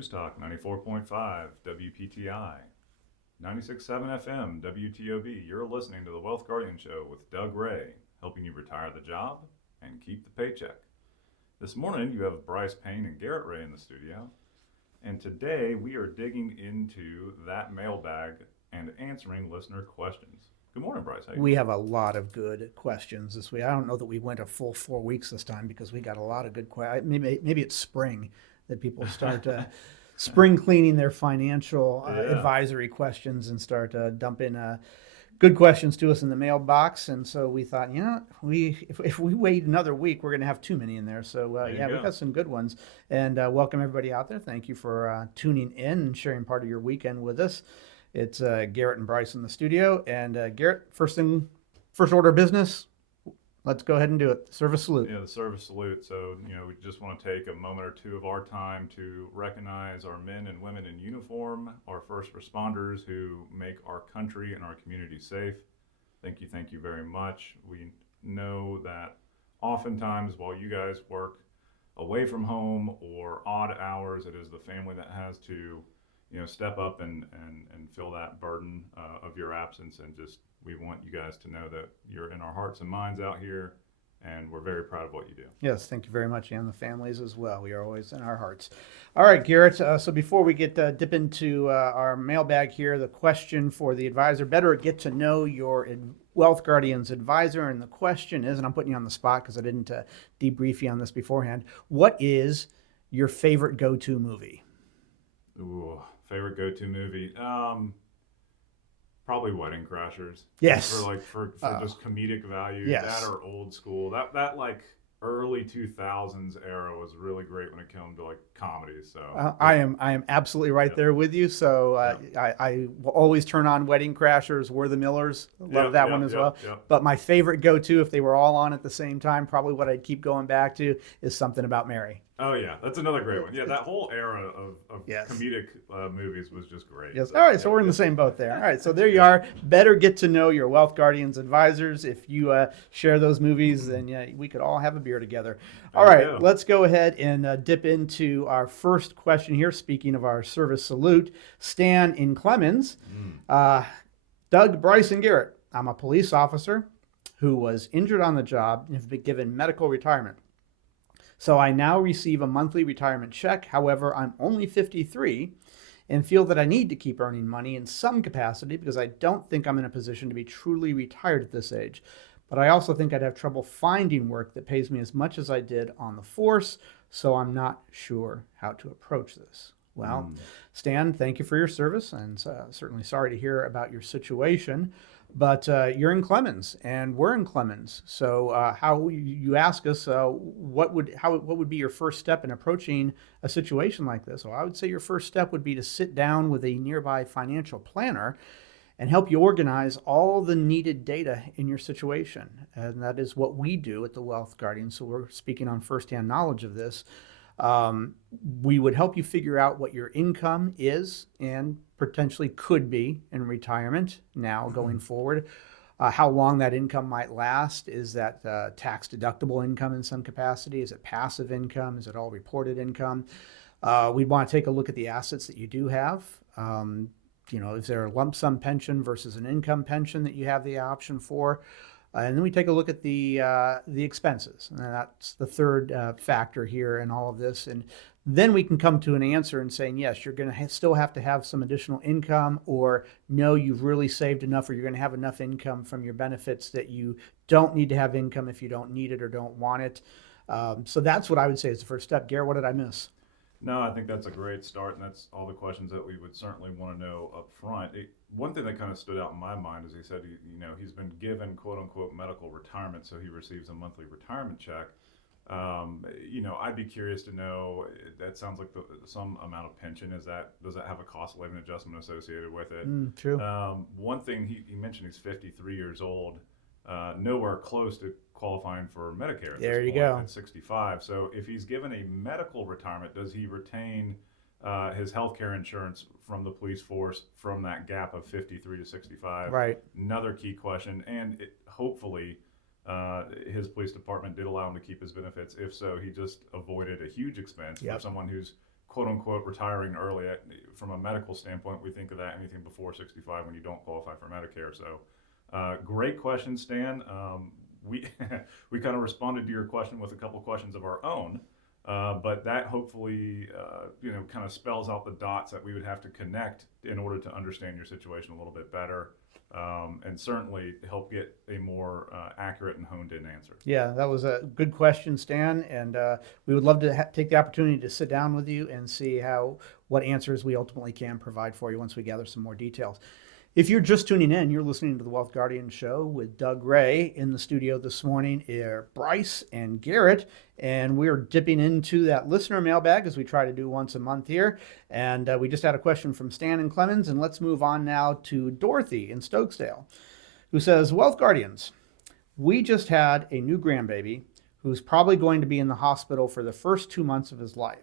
News Talk 94.5 WPTI, 96.7 FM WTOB. You're listening to the Wealth Guardian Show with Doug Ray, helping you retire the job and keep the paycheck. This morning you have Brice Payne and Garrett Ray in the studio, and today we are digging into that mailbag and answering listener questions. Good morning, Brice. We have a lot of good questions this week. I don't know that we went a full 4 weeks this time because we got a lot of good questions. Maybe it's spring that people start spring cleaning their financial advisory questions and start dumping good questions to us in the mailbox. And so we thought, if we wait another week, we're going to have too many in there. So we got some good ones. And welcome everybody out there. Thank you for tuning in and sharing part of your weekend with us. It's Garrett and Brice in the studio. And Garrett, first order of business, let's go ahead and do it. Service salute. Yeah, the service salute. So, we just want to take a moment or two of our time to recognize our men and women in uniform, our first responders who make our country and our community safe. Thank you very much. We know that oftentimes while you guys work away from home or odd hours, it is the family that has to step up and fill that burden of your absence. And just, we want you guys to know that you're in our hearts and minds out here, and we're very proud of what you do. Yes, thank you very much, and the families as well. We are always in our hearts. All right, Garrett, so before we dip into our mailbag here, the question for the advisor, better get to know your Wealth Guardian's advisor. And the question is, and I'm putting you on the spot because I didn't debrief you on this beforehand, what is your favorite go-to movie? Ooh, favorite go-to movie? Probably Wedding Crashers. Yes. For just comedic value. Yes. That or old school. That like early 2000s era was really great when it came to like comedies. So I am absolutely right there with you. So I will always turn on Wedding Crashers, We're the Millers. Love that one as well. But my favorite go-to, if they were all on at the same time, probably what I'd keep going back to is Something About Mary. Oh, yeah. That's another great one. Yeah, that whole era of comedic movies was just great. Yes. All right, so we're in the same boat there. All right, so there you are. Better get to know your Wealth Guardians advisors. If you share those movies, then we could all have a beer together. All right, let's go ahead and dip into our first question here. Speaking of our service salute, Stan in Clemens. Doug, Brice, and Garrett, I'm a police officer who was injured on the job and have been given medical retirement. So I now receive a monthly retirement check. However, I'm only 53 and feel that I need to keep earning money in some capacity because I don't think I'm in a position to be truly retired at this age. But I also think I'd have trouble finding work that pays me as much as I did on the force, so I'm not sure how to approach this. Well, Stan, thank you for your service, and certainly sorry to hear about your situation. But you're in Clemens, and we're in Clemens. So how you ask us what would be your first step in approaching a situation like this? Well, I would say your first step would be to sit down with a nearby financial planner and help you organize all the needed data in your situation. And that is what we do at the Wealth Guardian. So we're speaking on firsthand knowledge of this. We would help you figure out what your income is and potentially could be in retirement now going forward, how long that income might last. Is that tax deductible income in some capacity? Is it passive income? Is it all reported income? We'd want to take a look at the assets that you do have. Is there a lump sum pension versus an income pension that you have the option for? And then we take a look at the expenses, and that's the third factor here in all of this. And then we can come to an answer and saying, yes, you're going to still have to have some additional income, or no, you've really saved enough, or you're going to have enough income from your benefits that you don't need to have income if you don't need it or don't want it. So that's what I would say is the first step. Garrett, what did I miss? No, I think that's a great start, and that's all the questions that we would certainly want to know up front. One thing that kind of stood out in my mind is he said, he's been given quote-unquote medical retirement, so he receives a monthly retirement check. I'd be curious to know, that sounds like some amount of pension. Does that have a cost of living adjustment associated with it? True. One thing he mentioned, he's 53 years old, nowhere close to qualifying for Medicare at there this you point, go. at 65. So if he's given a medical retirement, does he retain his health care insurance from the police force from that gap of 53 to 65? Right. Another key question. And hopefully his police department did allow him to keep his benefits. If so, he just avoided a huge expense for someone who's quote unquote retiring early. From a medical standpoint, we think of that anything before 65 when you don't qualify for Medicare. So great question, Stan. We we kind of responded to your question with a couple of questions of our own, but that hopefully kind of spells out the dots that we would have to connect in order to understand your situation a little bit better, and certainly help get a more accurate and honed in answer. Yeah, that was a good question, Stan, and we would love to take the opportunity to sit down with you and see what answers we ultimately can provide for you once we gather some more details. If you're just tuning in, you're listening to the Wealth Guardian Show with Doug Ray. In the studio this morning are Brice and Garrett, and we're dipping into that listener mailbag as we try to do once a month here. And we just had a question from Stan and Clemens, and let's move on now to Dorothy in Stokesdale, who says, Wealth Guardians, we just had a new grandbaby who's probably going to be in the hospital for the first 2 months of his life.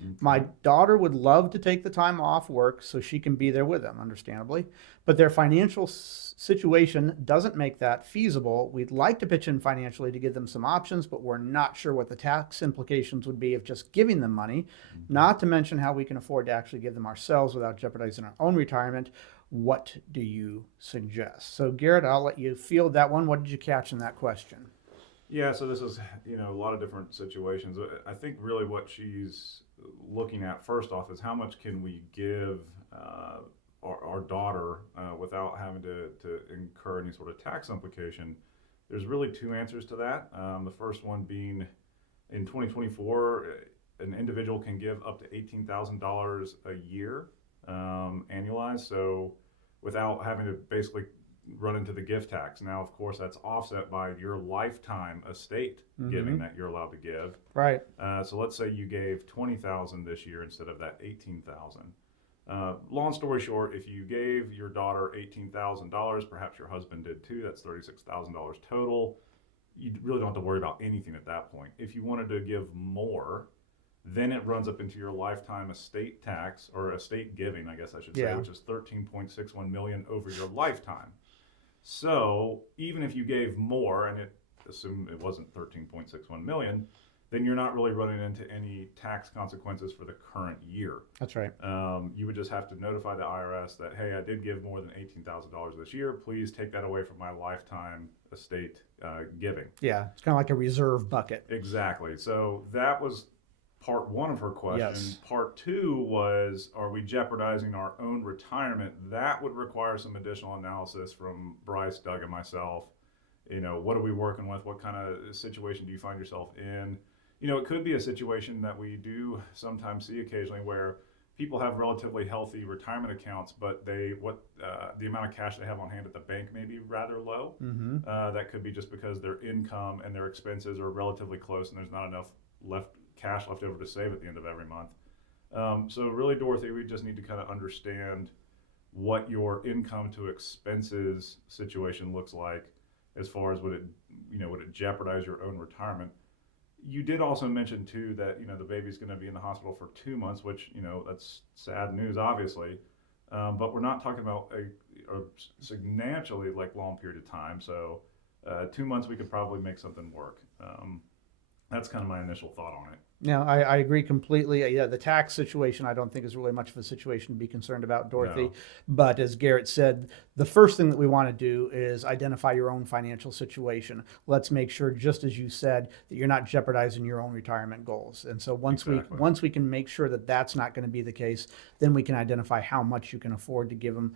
Okay. My daughter would love to take the time off work so she can be there with them, understandably, but their financial situation doesn't make that feasible. We'd like to pitch in financially to give them some options, but we're not sure what the tax implications would be of just giving them money, not to mention how we can afford to actually give them ourselves without jeopardizing our own retirement. What do you suggest? So, Garrett, I'll let you field that one. What did you catch in that question? Yeah, so this is, a lot of different situations. I think really what she's looking at first off is how much can we give our daughter without having to incur any sort of tax implication. There's really two answers to that. The first one being in 2024, an individual can give up to $18,000 a year annualized, so without having to basically run into the gift tax. Now, of course, that's offset by your lifetime estate giving that you're allowed to give. Right. So let's say you gave $20,000 this year instead of that $18,000. Long story short, if you gave your daughter $18,000, perhaps your husband did too, that's $36,000 total. You really don't have to worry about anything at that point. If you wanted to give more, then it runs up into your lifetime estate tax, or estate giving, I guess I should say, which is $13.61 million over your lifetime. So even if you gave more, and assume it wasn't $13.61 million, then you're not really running into any tax consequences for the current year. That's right. You would just have to notify the IRS that, hey, I did give more than $18,000 this year. Please take that away from my lifetime estate giving. Yeah, it's kind of like a reserve bucket. Exactly. So that was part one of her question. Yes. Part two was, are we jeopardizing our own retirement? That would require some additional analysis from Brice, Doug, and myself. What are we working with? What kind of situation do you find yourself in? It could be a situation that we do sometimes see occasionally where people have relatively healthy retirement accounts, but the amount of cash they have on hand at the bank may be rather low. Mm-hmm. That could be just because their income and their expenses are relatively close and there's not enough cash left over to save at the end of every month. So really, Dorothy, we just need to kind of understand what your income to expenses situation looks like as far as would it jeopardize your own retirement. You did also mention too that the baby's going to be in the hospital for 2 months, which that's sad news, obviously, but we're not talking about a substantially long period of time. So 2 months we could probably make something work. That's kind of my initial thought on it. No, I agree completely. Yeah, the tax situation I don't think is really much of a situation to be concerned about, Dorothy. No. But as Garrett said, the first thing that we want to do is identify your own financial situation. Let's make sure, just as you said, that you're not jeopardizing your own retirement goals. And so once we can make sure that that's not going to be the case, then we can identify how much you can afford to give them.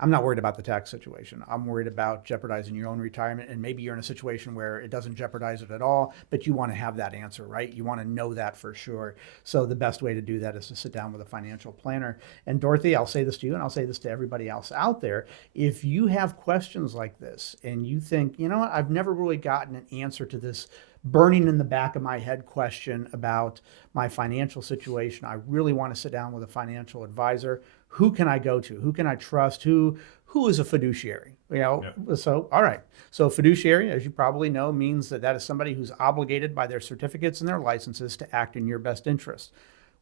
I'm not worried about the tax situation. I'm worried about jeopardizing your own retirement, and maybe you're in a situation where it doesn't jeopardize it at all, but you want to have that answer, right? You want to know that for sure. So the best way to do that is to sit down with a financial planner. And Dorothy, I'll say this to you, and I'll say this to everybody else out there. If you have questions like this and you think, what, I've never really gotten an answer to this burning in the back of my head question about my financial situation, I really want to sit down with a financial advisor. Who can I go to? Who can I trust? Who is a fiduciary? So, all right. So fiduciary, as you probably know, means that is somebody who's obligated by their certificates and their licenses to act in your best interest.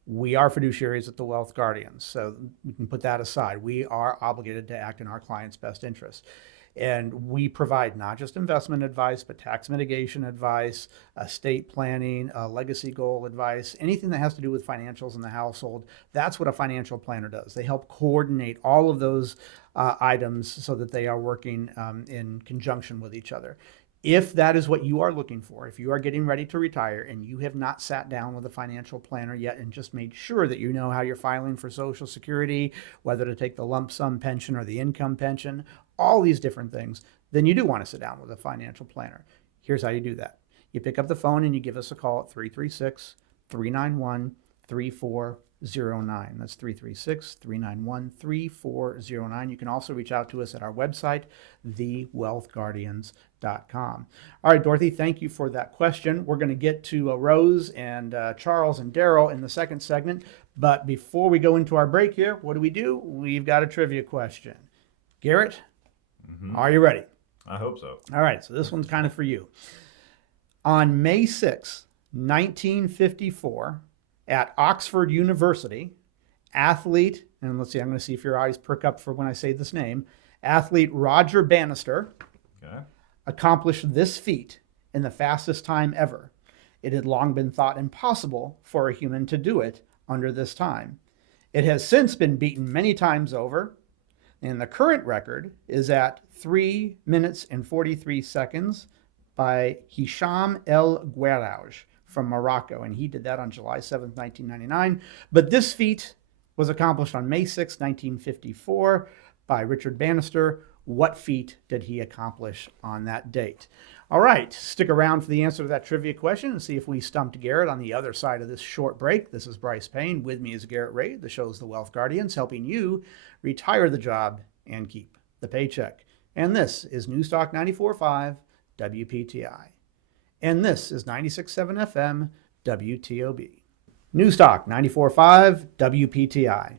We are fiduciaries at the Wealth Guardians, so we can put that aside. We are obligated to act in our client's best interest. And we provide not just investment advice, but tax mitigation advice, estate planning, legacy goal advice, anything that has to do with financials in the household. That's what a financial planner does. They help coordinate all of those items so that they are working in conjunction with each other. If that is what you are looking for, if you are getting ready to retire and you have not sat down with a financial planner yet and just made sure that you know how you're filing for Social Security, whether to take the lump sum pension or the income pension, all these different things, then you do want to sit down with a financial planner. Here's how you do that. You pick up the phone and you give us a call at 336-391-3409. That's 336-391-3409. You can also reach out to us at our website, thewealthguardians.com. All right, Dorothy, thank you for that question. We're going to get to Rose and Charles and Daryl in the second segment. But before we go into our break here, what do? We've got a trivia question. Garrett, are you ready? I hope so. All right, so this one's kind of for you. On May 6, 1954, at Oxford University, athlete, and let's see, I'm going to see if your eyes perk up for when I say this name, athlete Roger Bannister accomplished this feat in the fastest time ever. It had long been thought impossible for a human to do it under this time. It has since been beaten many times over, and the current record is at 3 minutes and 43 seconds by Hisham El Guerrouj from Morocco, and he did that on July 7th, 1999. But this feat was accomplished on May 6, 1954 by Richard Bannister. What feat did he accomplish on that date? All right, stick around for the answer to that trivia question and see if we stumped Garrett on the other side of this short break. This is Brice Payne. With me is Garrett Ray. The show's The Wealth Guardians, helping you retire the job and keep the paycheck. And this is Newstalk 94.5 WPTI. And this is 96.7 FM WTOB. Newstalk 94.5 WPTI.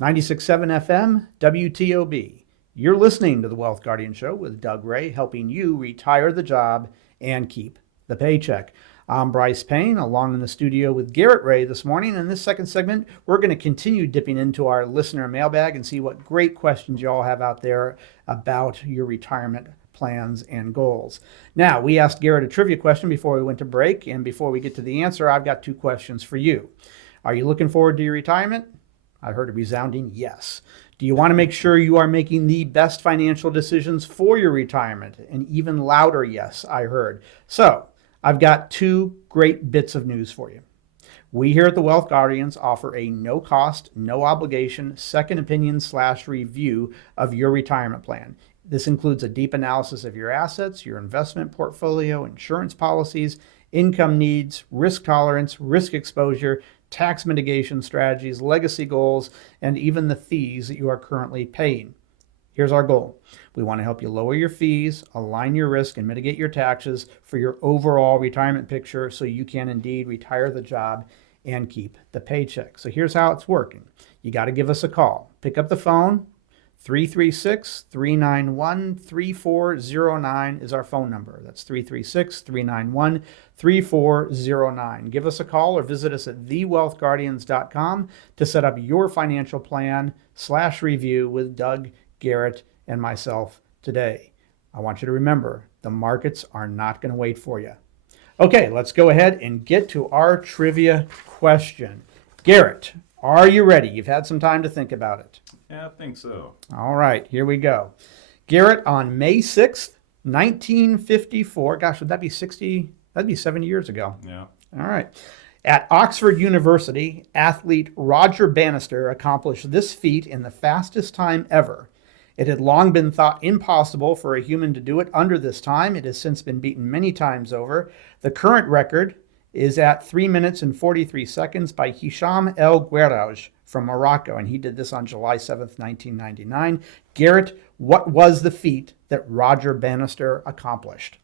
96.7 FM WTOB. You're listening to The Wealth Guardian Show with Doug Ray, helping you retire the job and keep the paycheck. I'm Brice Payne, along in the studio with Garrett Ray this morning. In this second segment, we're going to continue dipping into our listener mailbag and see what great questions you all have out there about your retirement plans and goals. Now, we asked Garrett a trivia question before we went to break, and before we get to the answer, I've got two questions for you. Are you looking forward to your retirement? I heard a resounding yes. Do you want to make sure you are making the best financial decisions for your retirement? An even louder yes, I heard. So, I've got two great bits of news for you. We here at the Wealth Guardians offer a no-cost, no-obligation second opinion/review of your retirement plan. This includes a deep analysis of your assets, your investment portfolio, insurance policies, income needs, risk tolerance, risk exposure, tax mitigation strategies, legacy goals, and even the fees that you are currently paying. Here's our goal. We want to help you lower your fees, align your risk, and mitigate your taxes for your overall retirement picture so you can indeed retire the job and keep the paycheck. So here's how it's working. You got to give us a call. Pick up the phone. 336-391-3409 is our phone number. That's 336-391-3409. Give us a call or visit us at thewealthguardians.com to set up your financial plan/review with Doug, Garrett, and myself today. I want you to remember, the markets are not going to wait for you. Okay, let's go ahead and get to our trivia question. Garrett, are you ready? You've had some time to think about it. Yeah, I think so. All right, here we go. Garrett, on May 6th, 1954, gosh, would that be 60? That'd be 7 years ago. Yeah. All right. At Oxford University, athlete Roger Bannister accomplished this feat in the fastest time ever. It had long been thought impossible for a human to do it under this time. It has since been beaten many times over. The current record is at 3 minutes and 43 seconds by Hisham El Guerrouj from Morocco, and he did this on July 7th, 1999. Garrett, what was the feat that Roger Bannister accomplished?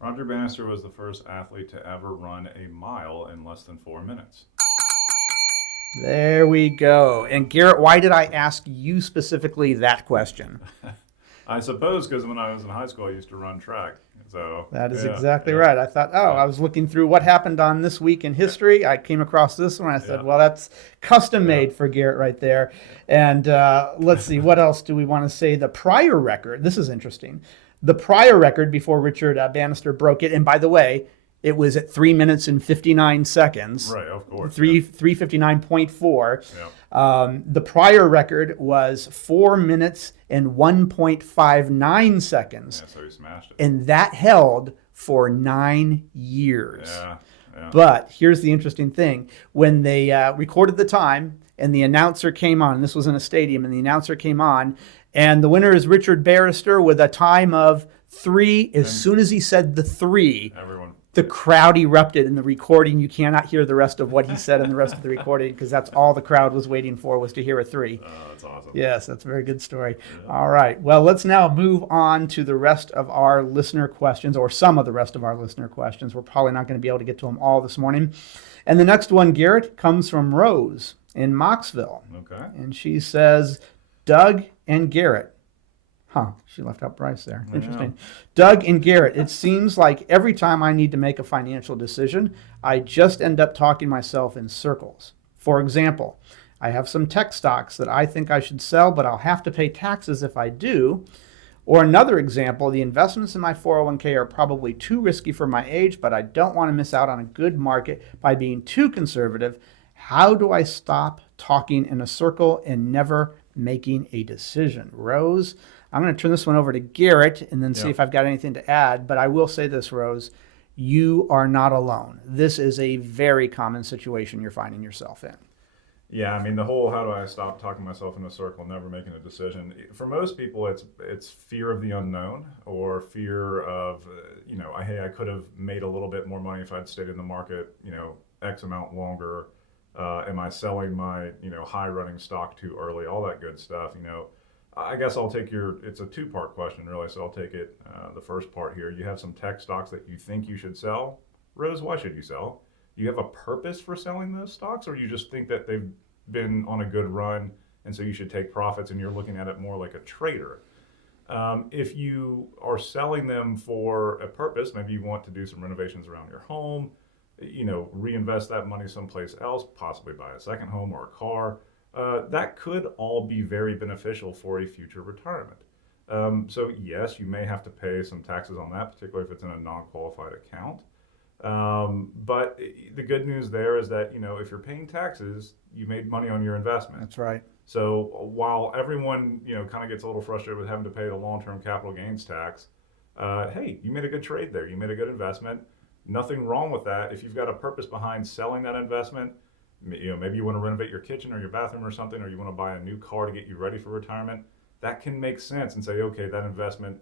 Roger Bannister was the first athlete to ever run a mile in less than 4 minutes. There we go. And Garrett, why did I ask you specifically that question? I suppose because when I was in high school, I used to run track, So that is exactly right. I thought, I was looking through what happened on this week in history. I came across this one. I said, well, that's custom made for Garrett right there. And let's see, what else do we want to say? The prior record, this is interesting. The prior record before Richard Bannister broke it, and by the way, it was at 3 minutes and 59 seconds. Right, of course. 3:59.4. Yeah. The prior record was 4 minutes and 1.59 seconds. Yeah, so he smashed it. And that held for 9 years. Yeah. But here's the interesting thing. When they recorded the time and the announcer came on, and this was in a stadium, and the announcer came on, and the winner is Richard Bannister with a time of 3. As soon as he said the 3, the crowd erupted. In the recording, you cannot hear the rest of what he said in the rest of the recording, because that's all the crowd was waiting for, was to hear a 3. Oh, that's awesome. Yes, that's a very good story. Yeah. All right. Well, let's now move on to the rest of our listener questions, or some of the rest of our listener questions. We're probably not going to be able to get to them all this morning. And the next one, Garrett, comes from Rose in Moxville. Okay. And she says, Doug and Garrett. She left out Brice there. Interesting. Doug and Garrett, it seems like every time I need to make a financial decision, I just end up talking myself in circles. For example, I have some tech stocks that I think I should sell, but I'll have to pay taxes if I do. Or another example, the investments in my 401k are probably too risky for my age, but I don't want to miss out on a good market by being too conservative. How do I stop talking in a circle and never making a decision? Rose, I'm going to turn this one over to Garrett and then see if I've got anything to add. But I will say this, Rose, you are not alone. This is a very common situation you're finding yourself in. Yeah, I mean, the whole how do I stop talking myself in a circle, never making a decision. For most people, it's fear of the unknown, or fear of, hey, I could have made a little bit more money if I'd stayed in the market, X amount longer. Am I selling my, high running stock too early? All that good stuff, I guess I'll take it's a 2-part question, really, so I'll take it, the first part here. You have some tech stocks that you think you should sell. Rose, why should you sell? Do you have a purpose for selling those stocks, or you just think that they've been on a good run, and so you should take profits, and you're looking at it more like a trader? If you are selling them for a purpose, maybe you want to do some renovations around your home, reinvest that money someplace else, possibly buy a second home or a car, that could all be very beneficial for a future retirement. So yes, you may have to pay some taxes on that, particularly if it's in a non-qualified account. But the good news there is that, if you're paying taxes, you made money on your investment. That's right. So while everyone, kind of gets a little frustrated with having to pay the long-term capital gains tax, hey, you made a good trade there. You made a good investment. Nothing wrong with that. If you've got a purpose behind selling that investment, maybe you want to renovate your kitchen or your bathroom or something, or you want to buy a new car to get you ready for retirement, that can make sense and say, okay, that investment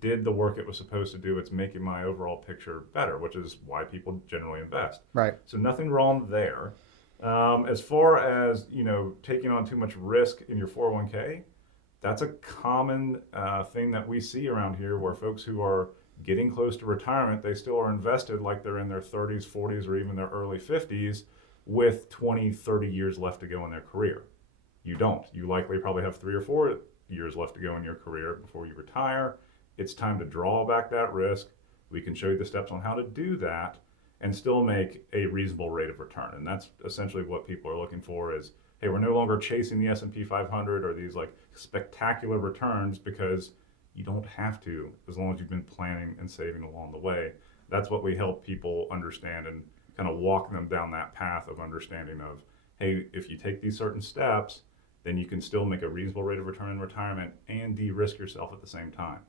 did the work it was supposed to do. It's making my overall picture better, which is why people generally invest. Right. So nothing wrong there. As far as, taking on too much risk in your 401k, that's a common thing that we see around here, where folks who are getting close to retirement, they still are invested like they're in their 30s, 40s, or even their early 50s with 20, 30 years left to go in their career. You don't. You likely probably have 3 or 4 years left to go in your career before you retire. It's time to draw back that risk. We can show you the steps on how to do that and still make a reasonable rate of return. And that's essentially what people are looking for is, hey, we're no longer chasing the S&P 500 or these like spectacular returns, because you don't have to, as long as you've been planning and saving along the way. That's what we help people understand, and kind of walk them down that path of understanding of, hey, if you take these certain steps, then you can still make a reasonable rate of return in retirement and de-risk yourself at the same time.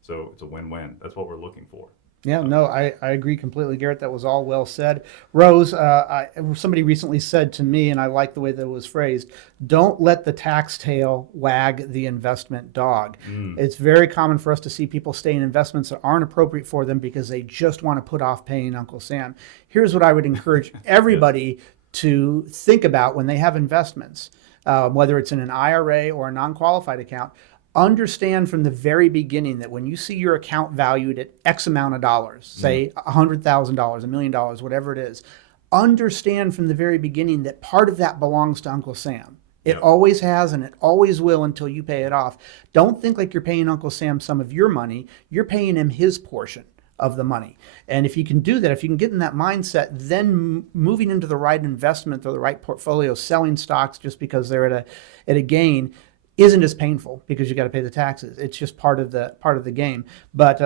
So it's a win-win. That's what we're looking for. Yeah, no, I agree completely, Garrett. That was all well said. Rose, somebody recently said to me, and I like the way that it was phrased, don't let the tax tail wag the investment dog. It's very common for us to see people stay in investments that aren't appropriate for them because they just want to put off paying Uncle Sam. Here's what I would encourage everybody to think about when they have investments, whether it's in an IRA or a non-qualified account. Understand from the very beginning that when you see your account valued at X amount of dollars, say $100,000, $1 million, whatever it is, understand from the very beginning that part of that belongs to Uncle Sam. It always has, and it always will until you pay it off. Don't think like you're paying Uncle Sam some of your money. You're paying him his portion of the money. And if you can do that, if you can get in that mindset, then moving into the right investment or the right portfolio, selling stocks just because they're at a gain isn't as painful because you got to pay the taxes. It's just part of the game. But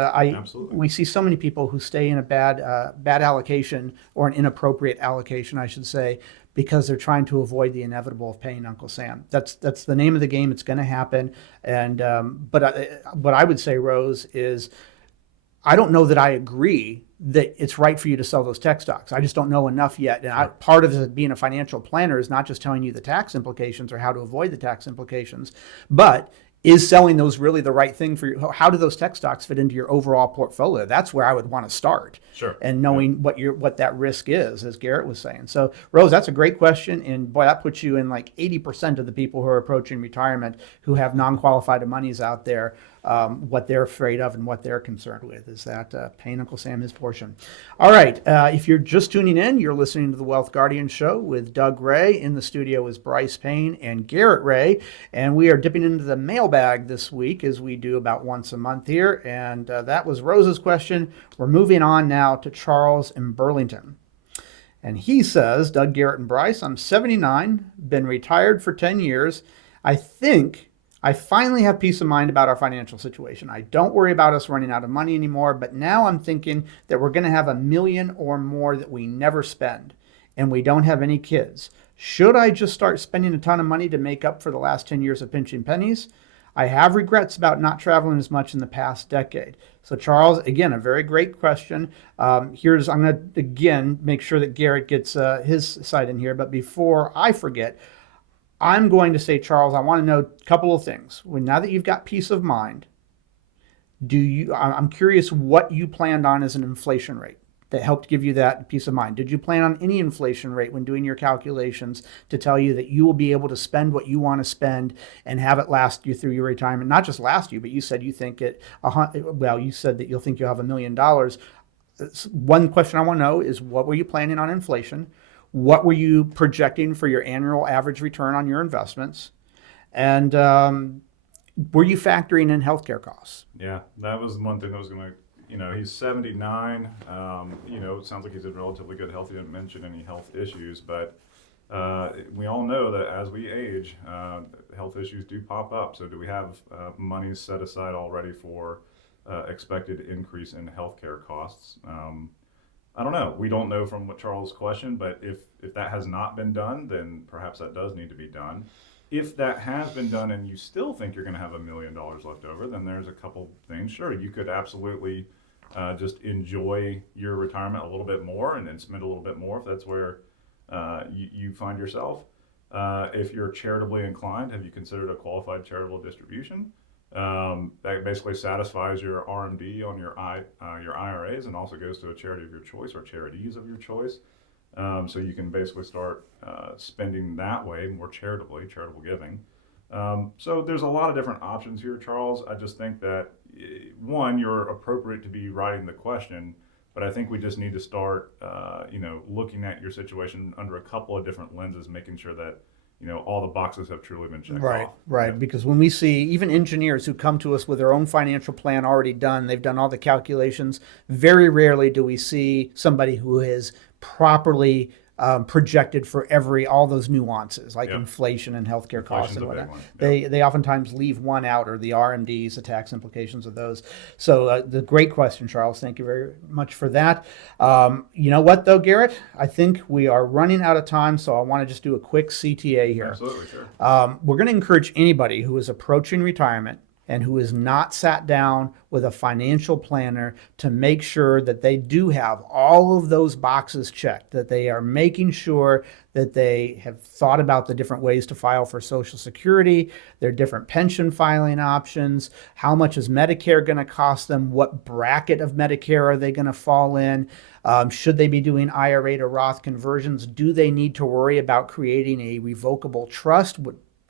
we see so many people who stay in a bad allocation, or an inappropriate allocation, I should say, because they're trying to avoid the inevitable of paying Uncle Sam. That's the name of the game. It's going to happen. And but what I would say, Rose, is I don't know that I agree that it's right for you to sell those tech stocks. I just don't know enough yet. And part of being a financial planner is not just telling you the tax implications or how to avoid the tax implications, but is selling those really the right thing for you? How do those tech stocks fit into your overall portfolio? That's where I would want to start. Sure. And knowing what that risk is, as Garrett was saying. So, Rose, that's a great question. And boy, that puts you in like 80% of the people who are approaching retirement who have non-qualified monies out there. What they're afraid of and what they're concerned with is that paying Uncle Sam his portion. All right. If you're just tuning in, you're listening to the Wealth Guardian Show with Doug Ray. In the studio is Brice Payne and Garrett Ray. And we are dipping into the mailbag this week, as we do about once a month here. And that was Rose's question. We're moving on now to Charles in Burlington. And he says, Doug, Garrett, and Brice, I'm 79, been retired for 10 years. I think I finally have peace of mind about our financial situation. I don't worry about us running out of money anymore, but now I'm thinking that we're going to have $1 million or more that we never spend, and we don't have any kids. Should I just start spending a ton of money to make up for the last 10 years of pinching pennies? I have regrets about not traveling as much in the past decade. So Charles, again, a very great question. I'm going to, again, make sure that Garrett gets his side in here, but before I forget, I'm going to say, Charles, I want to know a couple of things. Now that you've got peace of mind, I'm curious what you planned on as an inflation rate that helped give you that peace of mind. Did you plan on any inflation rate when doing your calculations to tell you that you will be able to spend what you want to spend and have it last you through your retirement? Not just last you, but you said you think you said that you'll think you'll have $1 million. One question I want to know is, what were you planning on inflation? What were you projecting for your annual average return on your investments? And were you factoring in healthcare costs? Yeah, that was one thing that was going to, he's 79. It sounds like he's in relatively good health. He didn't mention any health issues, but we all know that as we age, health issues do pop up. So do we have money set aside already for expected increase in healthcare costs? I don't know. We don't know from what Charles' question, but if that has not been done, then perhaps that does need to be done. If that has been done and you still think you're going to have $1 million left over, then there's a couple things. Sure, you could absolutely just enjoy your retirement a little bit more and then spend a little bit more if that's where you find yourself. If you're charitably inclined, have you considered a qualified charitable distribution? That basically satisfies your RMD on your IRAs and also goes to a charity of your choice or charities of your choice. So you can basically start spending that way, more charitable giving. So there's a lot of different options here, Charles. I just think that, one, you're appropriate to be writing the question, but I think we just need to start, looking at your situation under a couple of different lenses, making sure that all the boxes have truly been checked off. Right. Yeah. Because when we see even engineers who come to us with their own financial plan already done, they've done all the calculations. Very rarely do we see somebody who is properly projected for all those nuances like inflation and healthcare costs and whatnot. They oftentimes leave one out, or the RMDs, the tax implications of those. So the great question, Charles. Thank you very much for that. You know what, though, Garrett? I think we are running out of time, so I want to just do a quick CTA here. Absolutely, sure. We're going to encourage anybody who is approaching retirement and who is not sat down with a financial planner to make sure that they do have all of those boxes checked, that they are making sure that they have thought about the different ways to file for Social Security, their different pension filing options, how much is Medicare going to cost them, what bracket of Medicare are they going to fall in, should they be doing IRA to Roth conversions, do they need to worry about creating a revocable trust,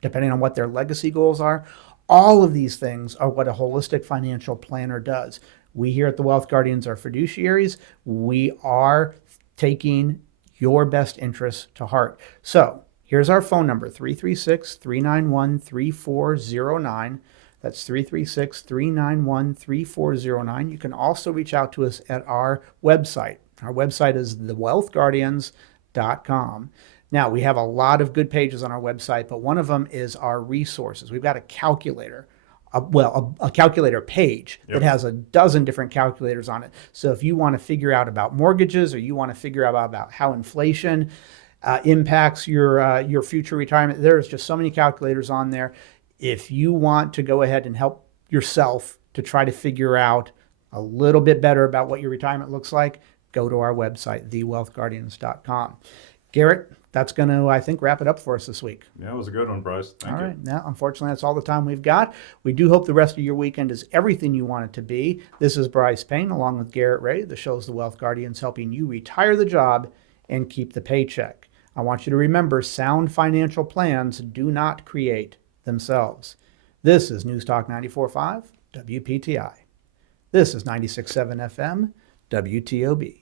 depending on what their legacy goals are. All of these things are what a holistic financial planner does. We here at the Wealth Guardians are fiduciaries. We are taking your best interests to heart. So here's our phone number, 336-391-3409. That's 336-391-3409. You can also reach out to us at our website. Our website is thewealthguardians.com. Now, we have a lot of good pages on our website, but one of them is our resources. We've got a calculator, a calculator page that has a dozen different calculators on it. So if you want to figure out about mortgages, or you want to figure out about how inflation impacts your future retirement, there's just so many calculators on there. If you want to go ahead and help yourself to try to figure out a little bit better about what your retirement looks like, go to our website, thewealthguardians.com. Garrett, that's going to, I think, wrap it up for us this week. Yeah, it was a good one, Brice. Thank you. All right. Now, unfortunately, that's all the time we've got. We do hope the rest of your weekend is everything you want it to be. This is Brice Payne, along with Garrett Ray. The show's The Wealth Guardians, helping you retire the job and keep the paycheck. I want you to remember, sound financial plans do not create themselves. This is News Talk 94.5 WPTI. This is 96.7 FM WTOB.